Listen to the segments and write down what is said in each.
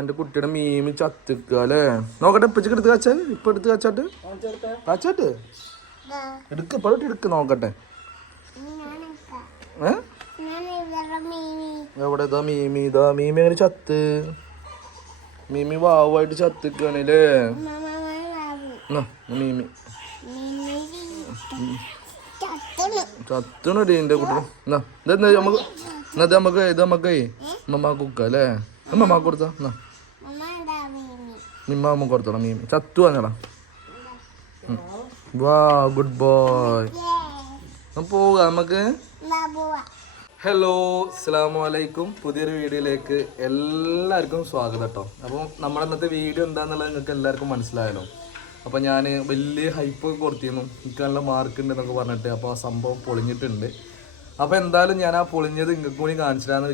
എന്റെ കുട്ടിയുടെ മീമി ചത്തിക്ക അല്ലേ? നോക്കട്ടെ ഇപ്പച്ചക്ക് എടുത്ത് കച്ചാ ഇപ്പൊ എടുത്ത് കച്ചാട്ട്? കച്ചാട്ട്? എടുക്ക് ഇപ്പോഴോട്ട് എടുക്ക് നോക്കട്ടെ. എവിടെ ഇതാ മീമി ഇതാ മീമി അങ്ങനെ ചത്ത്? മീമി വാവായിട്ട് ചത്തിക്കാണല്ലേ മീമി ചത്തണടി എന്റെ കുട്ടി എന്നാ നമുക്ക് എന്നാ നമുക്ക് ഇത് നമുക്ക് മമ്മ കുക്ക അല്ലേ? മമ്മ കൊടുത്ത എന്നാ. അമ്മ കൊടുത്തോളാം മീമി ചത്തു വന്നടാ. വാ ഗുഡ് ബോയ്. പോവുക നമുക്ക്? ഹലോ അസ്സാം വലൈക്കും പുതിയൊരു വീഡിയോയിലേക്ക് എല്ലാവർക്കും സ്വാഗതം കേട്ടോ. അപ്പോൾ നമ്മുടെ ഇന്നത്തെ വീഡിയോ എന്താണെന്നുള്ളത് നിങ്ങൾക്ക് എല്ലാവർക്കും മനസ്സിലായല്ലോ. അപ്പോൾ ഞാൻ വലിയ ഹൈപ്പ് കൊടുത്തിരുന്നു. എനിക്ക് നല്ല മാർക്ക് ഉണ്ട് എന്നൊക്കെ പറഞ്ഞിട്ട് അപ്പോൾ ആ സംഭവം പൊളിഞ്ഞിട്ടുണ്ട്. അപ്പോൾ എന്തായാലും ഞാൻ ആ പൊളിഞ്ഞത് നിങ്ങൾക്ക് കൂടി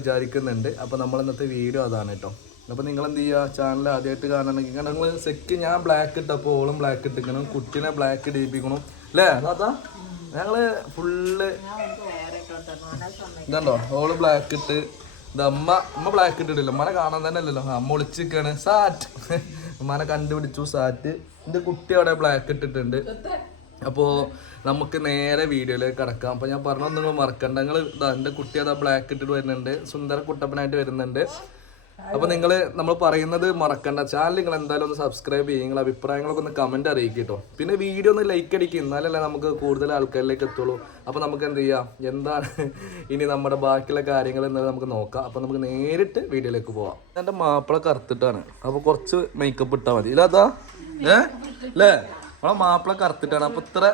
വിചാരിക്കുന്നുണ്ട്. അപ്പോൾ നമ്മൾ ഇന്നത്തെ വീഡിയോ അതാണ് കേട്ടോ. അപ്പോൾ നിങ്ങൾ എന്ത് ചെയ്യുക ചാനൽ ആദ്യമായിട്ട് കാണണമെങ്കിൽ നിങ്ങൾ സെക്ക് ഞാൻ ബ്ലാക്ക് ഇട്ടപ്പോൾ ഓളും ബ്ലാക്ക് ഇട്ടിക്കണം കുട്ടീനെ ബ്ലാക്ക് ഇടിപ്പിക്കണം. അല്ലേ അതാ ഞങ്ങൾ ഫുള്ള് ഇതുണ്ടോ? ഓൾ ബ്ലാക്ക് ഇട്ട് ഇത് അമ്മ അമ്മ ബ്ലാക്ക് ഇട്ടിട്ടില്ല. അമ്മനെ കാണാൻ തന്നെ അല്ലല്ലോ അമ്മ ഒളിച്ചിരിക്കാണ്. സാറ്റ് അമ്മനെ കണ്ടുപിടിച്ചു സാറ്റ് എന്റെ കുട്ടി അവിടെ ബ്ലാക്ക് ഇട്ടിട്ടുണ്ട്. അപ്പോ നമുക്ക് നേരെ വീഡിയോയിലേക്ക് കടക്കാം. അപ്പോൾ ഞാൻ പറഞ്ഞു നിങ്ങൾ മറക്കണ്ട. നിങ്ങൾ എന്റെ കുട്ടി അതാ ബ്ലാക്ക് ഇട്ടിട്ട് വരുന്നുണ്ട്. സുന്ദര കുട്ടപ്പനായിട്ട് വരുന്നുണ്ട്. അപ്പോൾ നിങ്ങൾ നമ്മൾ പറയുന്നത് മറക്കണ്ട. ചാനൽ നിങ്ങൾ എന്തായാലും ഒന്ന് സബ്സ്ക്രൈബ് ചെയ്യുക നിങ്ങളുടെ അഭിപ്രായങ്ങളൊക്കെ ഒന്ന് കമന്റ് അറിയിക്കുക കേട്ടോ പിന്നെ വീഡിയോ ഒന്ന് ലൈക്ക് അടിക്കുക എന്നാലല്ലേ നമുക്ക് കൂടുതൽ ആൾക്കാരിലേക്ക് എത്തുള്ളൂ. അപ്പോൾ നമുക്ക് എന്ത് ചെയ്യാം? എന്താണ് ഇനി നമ്മുടെ ബാക്കിയുള്ള കാര്യങ്ങൾ എന്നാലും നമുക്ക് നോക്കാം. അപ്പോൾ നമുക്ക് നേരിട്ട് വീഡിയോയിലേക്ക് പോവാം. എന്റെ മാപ്പിള കറുത്തിട്ടാണ്. അപ്പോൾ കുറച്ച് മേക്കപ്പ് ഇട്ടാൽ മതി. ഇല്ലാതാ ഏ? അല്ലേ നമ്മളെ മാപ്പിള കറുത്തിട്ടാണ്. അപ്പോൾ ഇത്ര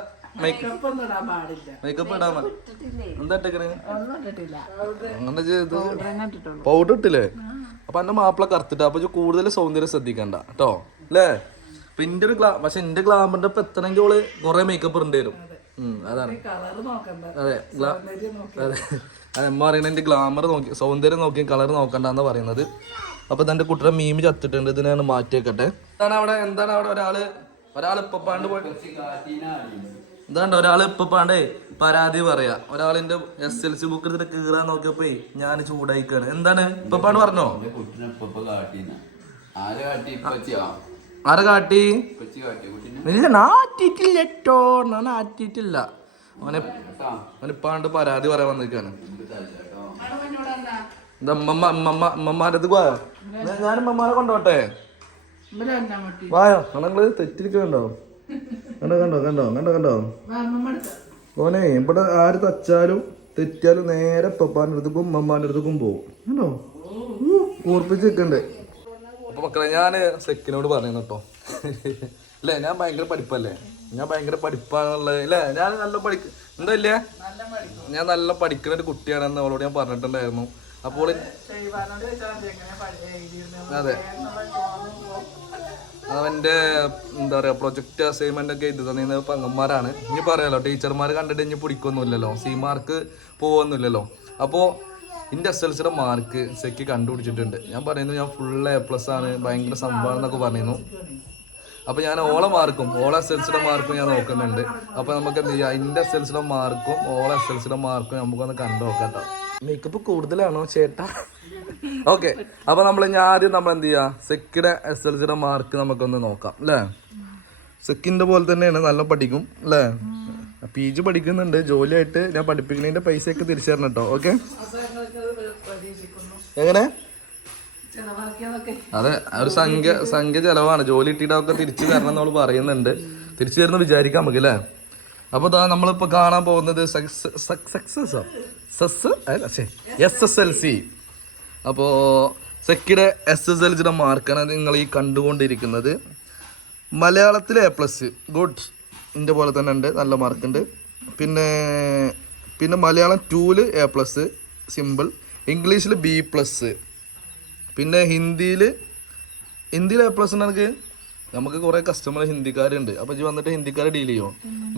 മേക്കപ്പ് ഇടാൻ എന്താ ഇട്ടേക്കണേ? അങ്ങനെ പൗഡർ ഇട്ടില്ലേ? അപ്പൊ എന്റെ മാപ്പിള കറുത്തിട്ട് അപ്പൊ കൂടുതൽ സൗന്ദര്യം ശ്രദ്ധിക്കണ്ട കേട്ടോ അല്ലേ അപ്പൊ ഒരു ഗ്ലാ പക്ഷെ എന്റെ ഗ്ലാമറിന്റെ ഇപ്പൊ എത്തണമെങ്കിൽ ഓൾ കൊറേ മേക്കപ്പ് ഇടേണ്ടി വരും. അതാണ്. അതെ അതെ. അതെ അമ്മ പറയുന്നത് എന്റെ ഗ്ലാമർ നോക്കി സൗന്ദര്യം നോക്കി കളർ നോക്കണ്ടെന്ന് പറയുന്നത് അപ്പൊ തന്റെ കുട്ടിയുടെ മീമ് ചത്തിട്ടുണ്ട് ഇതിനെ മാറ്റിയേക്കട്ടെ. എന്താണ് അവിടെ എന്താണ് അവിടെ ഒരാൾ ഒരാൾ ഇപ്പാണ്ട് പോയി ഇതാണ്ട് ഇപ്പൊ പാണ്ടേ പരാതി പറയാ. ഒരാളിന്റെ എസ് എൽ സി ബുക്ക് എടുത്തിട്ട് കീറാൻ നോക്കിയപ്പോ ഞാൻ ചൂടായിക്കാണ്. എന്താണ്? ഇപ്പൊ പാണ്ട് പറഞ്ഞോ? ആരെ കാട്ടി ഇല്ല ഞാൻ അവനെ അവനിപ്പാണ്ട് പരാതി പറയാൻ വന്നിരിക്കാണ്. ഞാനും കൊണ്ടോട്ടെ? വായോ? നിങ്ങൾ തെറ്റിരിക്കണ്ടോ കണ്ടോ കണ്ടോ കണ്ടോ കണ്ടോ കണ്ടോ? ഓനെ ഇവിടെ ആര് തച്ചാലും തെറ്റിയാലും നേരെ പപ്പാന്റെ അടുത്തേക്കും മമ്മാന്റെ അടുത്തേക്കും പോകും കണ്ടോ? ഓർപ്പിച്ച് വെക്കണ്ടേ അപ്പൊ മക്കളെ ഞാൻ സെക്കിനോട് പറയുന്നു കേട്ടോ. അല്ലേ ഞാൻ ഭയങ്കര പഠിപ്പല്ലേ? ഞാൻ ഭയങ്കര പഠിപ്പാണുള്ളത്. അല്ലേ ഞാൻ നല്ല പഠിക്ക എന്താ ഇല്ലേ? ഞാൻ നല്ല പഠിക്കുന്ന ഒരു കുട്ടിയാണെന്ന് അവളോട് ഞാൻ പറഞ്ഞിട്ടുണ്ടായിരുന്നു. അപ്പോൾ അതെ. അവന്റെ എന്താ പറയാ പ്രൊജക്റ്റ് അസൈൻമെന്റ് ഒക്കെ എഴുതി തന്നിരുന്നത് പങ്കന്മാരാണ് ഇനി പറയാലോ ടീച്ചർമാർ കണ്ടിട്ട് ഇനി പിടിക്കൊന്നുമില്ലല്ലോ. സി മാർക്ക് പോവൊന്നുമില്ലല്ലോ. അപ്പോൾ ഇന്റെ എസ് എൽ സിയുടെ മാർക്ക് സെക്ക് കണ്ടുപിടിച്ചിട്ടുണ്ട്. ഞാൻ പറയുന്നു ഞാൻ ഫുൾ എ പ്ലസ് ആണ് ഭയങ്കര സംഭവം എന്നൊക്കെ പറഞ്ഞിരുന്നു അപ്പൊ ഞാൻ ഓളെ മാർക്കും ഓളെ എസ് എൽ സിയുടെ മാർക്കും ഞാൻ നോക്കുന്നുണ്ട്. അപ്പൊ നമുക്ക് എന്ത് ചെയ്യാം? ഇന്റെ എസ് എൽ സിയുടെ മാർക്കും ഓളെ എസ് എൽ സിയുടെ മാർക്കും നമുക്കൊന്ന് കണ്ടു നോക്കാം മേക്കപ്പ് കൂടുതലാണോ ചേട്ടാ? ഓക്കെ അപ്പൊ നമ്മൾ ഞാൻ ആദ്യം നമ്മൾ എന്ത് ചെയ്യാ സെക്കിയുടെ എസ് എൽ സിയുടെ മാർക്ക് നമുക്കൊന്ന് നോക്കാം അല്ലേ സെക്കിന്റെ പോലെ തന്നെയാണ് നല്ല പഠിക്കും അല്ലേ പി ജി പഠിക്കുന്നുണ്ട് ജോലിയായിട്ട് ഞാൻ പഠിപ്പിക്കുന്നതിന്റെ പൈസയൊക്കെ തിരിച്ചു തരണം കേട്ടോ ഓക്കെ എങ്ങനെ? അതെ ഒരു സംഖ്യ സംഖ്യ ചെലവാണ്. ജോലി കിട്ടിയിട്ടൊക്കെ തിരിച്ചു തരണം എന്നവൾ പറയുന്നുണ്ട്. തിരിച്ചു തരുന്ന വിചാരിക്കാം നമുക്ക് അല്ലേ അപ്പൊ ഇതാ നമ്മളിപ്പോ കാണാൻ പോകുന്നത് സക്സസ്? സക്സസ് അല്ല എസ് എസ് എൽ സി. അപ്പോ സെക്കിയുടെ എസ് എസ് എൽ ജിയുടെ മാർക്കാണ് നിങ്ങൾ ഈ കണ്ടുകൊണ്ടിരിക്കുന്നത്. മലയാളത്തിൽ എ പ്ലസ് ഗുഡ് ഇതിന്റെ പോലെ തന്നെ ഉണ്ട്. നല്ല മാർക്കുണ്ട് പിന്നെ പിന്നെ മലയാളം ടൂൽ എ പ്ലസ് സിമ്പിൾ ഇംഗ്ലീഷിൽ ബി പ്ലസ് പിന്നെ ഹിന്ദിയിൽ ഹിന്ദിയിൽ എ പ്ലസ് ഉണ്ടെങ്കിൽ നമുക്ക് കുറേ കസ്റ്റമർ ഹിന്ദിക്കാരുണ്ട്. അപ്പോൾ ഇജ്ജ് വന്നിട്ട് ഹിന്ദിക്കാരെ ഡീൽ ചെയ്യുമോ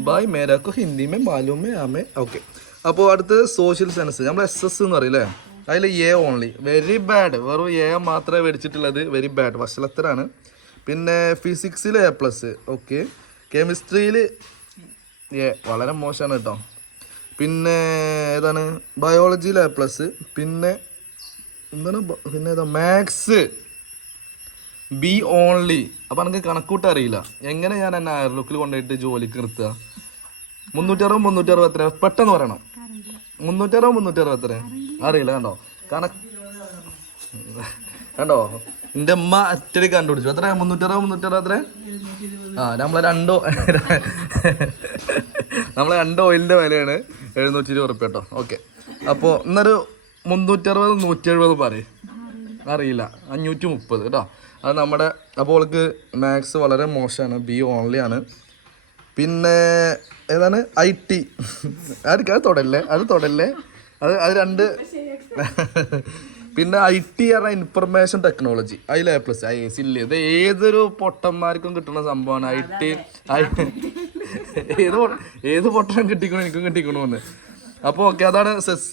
ബായ് മേരാക്കോ. ഹിന്ദി മേ മാലൂമേ ആമേ ഓക്കെ അപ്പോൾ അടുത്തത് സോഷ്യൽ സയൻസ് നമ്മൾ എസ് എസ് എന്ന് പറയില്ലേ അതിൽ എ ഓൺലി വെരി ബാഡ് വെറും എ മാത്രമേ മേടിച്ചിട്ടുള്ളത് വെരി ബാഡ് വഷളത്തരാണ്. പിന്നെ ഫിസിക്സിൽ എ പ്ലസ് ഓക്കെ കെമിസ്ട്രിയിൽ എ വളരെ മോശമാണ് കേട്ടോ പിന്നെ ഏതാണ്? ബയോളജിയിൽ എ പ്ലസ് പിന്നെ എന്താണ്? പിന്നെ ഏതാ? മാത്സ് ബി ഓൺലി അപ്പം എനിക്ക് കണക്കൂട്ട് അറിയില്ല. എങ്ങനെ ഞാൻ എന്നെ അയർലുക്കിൽ കൊണ്ടുപോയിട്ട് ജോലിക്ക് നിർത്തുക? മുന്നൂറ്ററുപത് അറുപത് മുന്നൂറ്റി എത്ര പെട്ടെന്ന് പറയണം. മുന്നൂറ്ററുപത് അറുപത് മുന്നൂറ്റി അറുപത് എത്ര അറിയില്ല കണ്ടോ? കാരണം കണ്ടോ? എന്റെ അമ്മ അറ്റടി കണ്ടുപിടിച്ചു. എത്ര? മുന്നൂറ്റി അറുപത് മുന്നൂറ്റി അറുപത് ആ നമ്മളെ രണ്ടോ നമ്മളെ രണ്ട് ഓയിലിന്റെ വിലയാണ് എഴുന്നൂറ്റി ഇരുപത് റുപ്യ കേട്ടോ. ഓക്കെ. അപ്പോൾ ഇന്നൊരു മുന്നൂറ്റി അറുപത് നൂറ്റി എഴുപത് പറയും. അറിയില്ല. അഞ്ഞൂറ്റി മുപ്പത് കേട്ടോ. അത് നമ്മുടെ അപ്പോൾ അവൾക്ക് മാത്സ് വളരെ മോശമാണ്. ബി ഓൺലി ആണ്. പിന്നെ ഏതാണ്? ഐ ടി അത് തൊടല്ലേ? അത് തൊടല്ലേ? അത് അത് രണ്ട് പിന്നെ ഐ ടി പറഞ്ഞ ഇൻഫർമേഷൻ ടെക്നോളജി അതിൽ എ പ്ലസ് ഐ എസ് ഇല്ല. ഇത് ഏതൊരു പൊട്ടന്മാർക്കും കിട്ടുന്ന സംഭവമാണ്. ഐ ടി ഐ ഏത് ഏത് പൊട്ടനും കിട്ടിക്കണോ എനിക്കും കിട്ടിക്കണമെന്ന് അപ്പോൾ ഓക്കെ അതാണ് സെസ്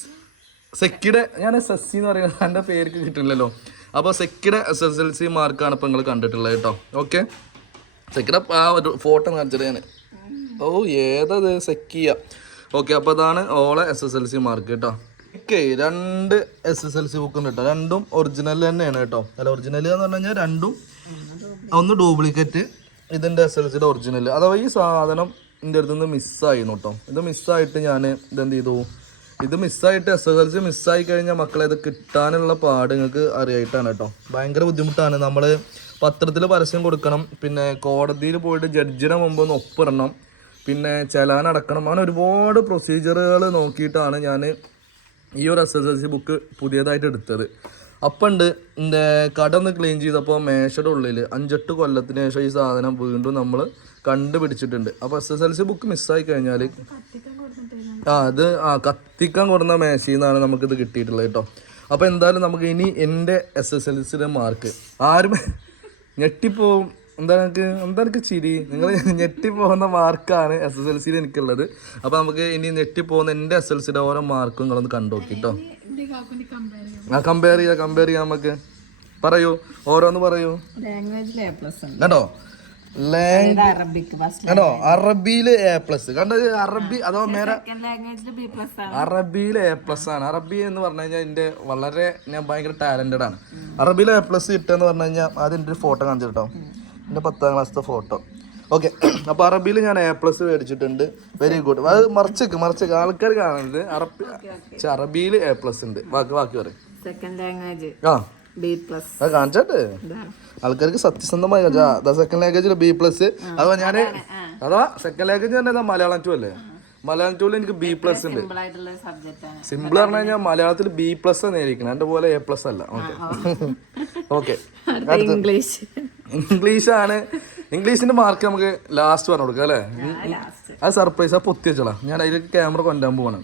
സെക്കിയുടെ ഞാൻ സെസ്സി എന്ന് പറയുന്നത് എന്റെ പേർക്ക് കിട്ടില്ലല്ലോ. അപ്പോൾ സെക്കിയുടെ എസ് എസ് എൽ സി മാർക്കാണ് ഇപ്പോൾ നിങ്ങൾ കണ്ടിട്ടുള്ളത് കേട്ടോ. ഓക്കെ സെക്കിയുടെ ആ ഒരു ഫോട്ടോ കാണിച്ചത് ഞാൻ ഓ ഏതത്? സെക്കിയ. ഓക്കെ അപ്പോൾ അതാണ് ഓളെ S S L C mark കേട്ടോ ഓക്കെ രണ്ട് S S L C book കേട്ടോ രണ്ടും ഒറിജിനൽ തന്നെയാണ് കേട്ടോ അല്ല ഒറിജിനൽ എന്ന് പറഞ്ഞു കഴിഞ്ഞാൽ രണ്ടും ഒന്ന് ഡ്യൂപ്ലിക്കേറ്റ് ഇതിന്റെ എസ് എൽ സിയുടെ ഒറിജിനൽ അഥവാ ഈ സാധനം എന്റെ അടുത്ത് നിന്ന് മിസ്സായിരുന്നു കേട്ടോ ഇത് മിസ്സായിട്ട് ഞാൻ ഇതെന്ത് ചെയ്തു? ഇത് മിസ്സായിട്ട് എസ് എസ് എൽ സി മിസ്സായി കഴിഞ്ഞാൽ മക്കളെ ഇത് കിട്ടാനുള്ള പാട് നിങ്ങൾക്ക് അറിയായിട്ടാണ് കേട്ടോ ഭയങ്കര ബുദ്ധിമുട്ടാണ്. നമ്മൾ പത്രത്തിൽ പരസ്യം കൊടുക്കണം പിന്നെ കോടതിയിൽ പോയിട്ട് ജഡ്ജിനെ മുമ്പ് ഒന്ന് ഒപ്പിടണം. പിന്നെ ചെലാൻ അടക്കണം അങ്ങനെ ഒരുപാട് പ്രൊസീജിയറുകൾ നോക്കിയിട്ടാണ് ഞാൻ ഈ ഒരു S S L C book പുതിയതായിട്ട് എടുത്തത്. അപ്പം ഉണ്ട് എന്റെ കട ഒന്ന് ക്ലീൻ ചെയ്തപ്പോൾ മേശയുടെ ഉള്ളിൽ അഞ്ചെട്ട് കൊല്ലത്തിന് ശേഷം ഈ സാധനം വീണ്ടും നമ്മൾ കണ്ടുപിടിച്ചിട്ടുണ്ട്. അപ്പോൾ S S L C book മിസ്സായി കഴിഞ്ഞാൽ ആ അത് ആ കത്തിക്കാൻ കൊടുന്ന മേശയിൽ നിന്നാണ് നമുക്കിത് കിട്ടിയിട്ടുള്ളത് കേട്ടോ അപ്പോൾ എന്തായാലും നമുക്ക് ഇനി എന്റെ എസ് എസ് എൽ സിയുടെ മാർക്ക് ആരും ഞെട്ടിപ്പോവും. എന്താ എനിക്ക് എന്താ എനിക്ക് ചിരി? നിങ്ങൾ ഞെട്ടിപ്പോകുന്ന മാർക്കാണ് എസ് എസ് എൽ സിയിൽ എനിക്കുള്ളത്. അപ്പോൾ നമുക്ക് ഇനി ഞെട്ടിപ്പോകുന്ന എന്റെ എസ് എൽ സിയുടെ ഓരോ മാർക്കും നിങ്ങളൊന്ന് കണ്ടുനോക്കിട്ടോ നോക്കി കേട്ടോ ആ കമ്പയർ ചെയ്യാം കമ്പയർ ചെയ്യാം നമുക്ക്. പറയൂ ഓരോന്ന് പറയൂ. കേട്ടോ എ പ്ലസ് ഉണ്ട്. കണ്ടോ? അറബിയിൽ എ പ്ലസ് കണ്ടത് അറബി അതോ ആണ്. അറബിയിൽ എ പ്ലസ് ആണ്. അറബി എന്ന് പറഞ്ഞു കഴിഞ്ഞാൽ എന്റെ വളരെ ഞാൻ ഭയങ്കര ടാലന്റഡ് ആണ്. അറബിയിൽ എ പ്ലസ് കിട്ടുക എന്ന് പറഞ്ഞു കഴിഞ്ഞാൽ ആദ്യം എന്റെ ഒരു ഫോട്ടോ കാണിച്ചു കേട്ടോ എന്റെ പത്താം ക്ലാസ്സിലെ ഫോട്ടോ ഓക്കെ അപ്പോൾ അറബിയിൽ ഞാൻ എ പ്ലസ് മേടിച്ചിട്ടുണ്ട്. വെരി ഗുഡ് അത് മറിച്ചേക്ക് മറിച്ചേക്ക്. ആൾക്കാർ കാണുന്നത് അറബി അറബിയിൽ എ പ്ലസ് ഉണ്ട്. ബാക്കി ബാക്കി പറയും. സെക്കൻഡ് ലാംഗ്വേജ് ആ. അത് കാണിച്ചാട്ടെ? ആൾക്കാർക്ക് സത്യസന്ധമായി സെക്കൻഡ് ലാംഗ്വേജിൽ ബി പ്ലസ് അതാ ഞാൻ അതാ സെക്കൻഡ് ലാംഗ്വേജ് തന്നെ മലയാളം ടു അല്ലേ? മലയാളം ടൂൽ എനിക്ക് ബി പ്ലസ് ഉണ്ട്. സിമ്പിൾ പറഞ്ഞു കഴിഞ്ഞാൽ മലയാളത്തിൽ ബി പ്ലസ് ആണ് എന്റെ എന്റെ പോലെ എ പ്ലസ് അല്ല. ഓക്കെ ഓക്കെ ഇംഗ്ലീഷ് ഇംഗ്ലീഷ് ആണ് ഇംഗ്ലീഷിന്റെ മാർക്ക് നമുക്ക് ലാസ്റ്റ് പറഞ്ഞു കൊടുക്കാം അല്ലേ? അത് സർപ്രൈസ് ആ പൊത്തി വെച്ചോളാം. ഞാൻ അതിൽ ക്യാമറ കൊണ്ടാൻ പോകണം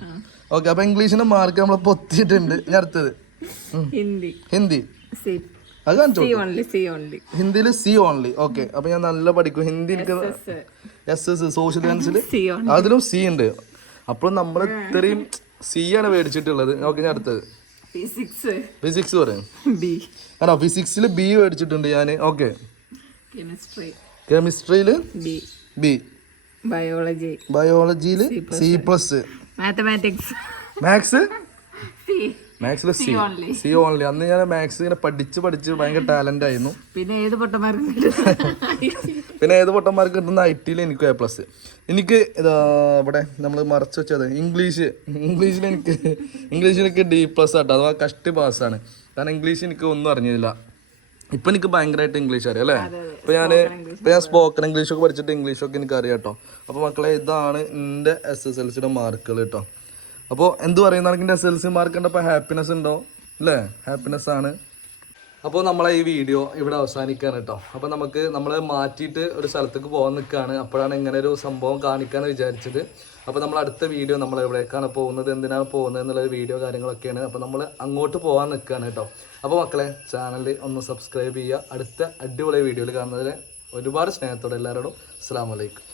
ഓക്കെ അപ്പൊ ഇംഗ്ലീഷിന്റെ മാർക്ക് നമ്മൾ പൊത്തിയിട്ടുണ്ട്. ഞാൻ അടുത്തത്. ഹിന്ദി. ഹിന്ദി. സി. അത് കാണിച്ചു ഹിന്ദിയിൽ സി ഓൺലി ഓക്കെ അപ്പൊ ഞാൻ നല്ല പഠിക്കും. ഹിന്ദി എനിക്ക് എസ് എസ് സോഷ്യൽ സയൻസിൽ അതിലും സി ഉണ്ട്. അപ്പോൾ നമ്മൾ ഇത്രയും സി ആണ് മേടിച്ചിട്ടുള്ളത്. ഓക്കെ ഞാൻ അടുത്തത്. ഫിസിക്സ് ഫിസിക്സ് പറയും. ബി ആണോ? ഫിസിക്സിൽ ബി മേടിച്ചിട്ടുണ്ട് ഞാൻ ഓക്കെ കെമിസ്ട്രി കെമിസ്ട്രിയിൽ B B biology ബയോളജിയിൽ C plus mathematics maths C മാത്സിൽ C C only അന്ന് ഞാൻ മാത്സ് ഇങ്ങനെ പഠിച്ച് പഠിച്ച് ഭയങ്കര ടാലന്റ് ആയിരുന്നു. പിന്നെ ഏത് പൊട്ടന്മാർക്ക് പിന്നെ ഏത് പൊട്ടന്മാർക്ക് കിട്ടുന്ന ഐ ടിയിൽ എനിക്ക് എ പ്ലസ് എനിക്ക് ഇവിടെ നമ്മൾ മറച്ചു വെച്ചത് ഇംഗ്ലീഷ്. ഇംഗ്ലീഷിൽ എനിക്ക് ഇംഗ്ലീഷിൽ എനിക്ക് ഡി പ്ലസ് ആട്ടോ. അഥവാ കഷ്ടി പാസ്സാണ് കാരണം ഇംഗ്ലീഷ് എനിക്ക് ഒന്നും അറിഞ്ഞില്ല. ഇപ്പം എനിക്ക് ഭയങ്കരമായിട്ട് ഇംഗ്ലീഷ് അറിയാം അല്ലേ? ഇപ്പൊ ഞാൻ ഇപ്പൊ ഞാൻ സ്പോക്കൺ ഇംഗ്ലീഷ് ഒക്കെ പഠിച്ചിട്ട് ഇംഗ്ലീഷ് ഒക്കെ എനിക്ക് അറിയാം കേട്ടോ അപ്പൊ മക്കളെ ഇതാണ് എന്റെ എസ് എസ് എൽ സിയുടെ മാർക്കുകൾ കേട്ടോ അപ്പോൾ എന്ത് പറയുന്ന എസ് എൽ സി മാർക്ക് ഉണ്ടപ്പോൾ ഹാപ്പിനെസ് ഉണ്ടോ? അല്ലേ? ഹാപ്പിനെസ് ആണ്. അപ്പോൾ നമ്മളെ ഈ വീഡിയോ ഇവിടെ അവസാനിക്കാണ് കേട്ടോ അപ്പോൾ നമുക്ക് നമ്മൾ മാറ്റിയിട്ട് ഒരു സ്ഥലത്തേക്ക് പോകാൻ നിൽക്കുകയാണ് അപ്പോഴാണ് ഇങ്ങനെ ഒരു സംഭവം കാണിക്കാമെന്ന് വിചാരിച്ചത്. അപ്പോൾ നമ്മൾ അടുത്ത വീഡിയോ നമ്മൾ എവിടേക്കാണ് പോകുന്നത് എന്തിനാണ് പോകുന്നത് എന്നുള്ള വീഡിയോ കാര്യങ്ങളൊക്കെയാണ് അപ്പോൾ നമ്മൾ അങ്ങോട്ട് പോകാൻ നിൽക്കുകയാണ് കേട്ടോ അപ്പോൾ മക്കളെ ചാനൽ ഒന്ന് സബ്സ്ക്രൈബ് ചെയ്യുക. അടുത്ത അടിപൊളി വീഡിയോയിൽ കാണുന്നതിന് ഒരുപാട് സ്നേഹത്തോടെ എല്ലാവരോടും അസ്സാം വലൈക്കും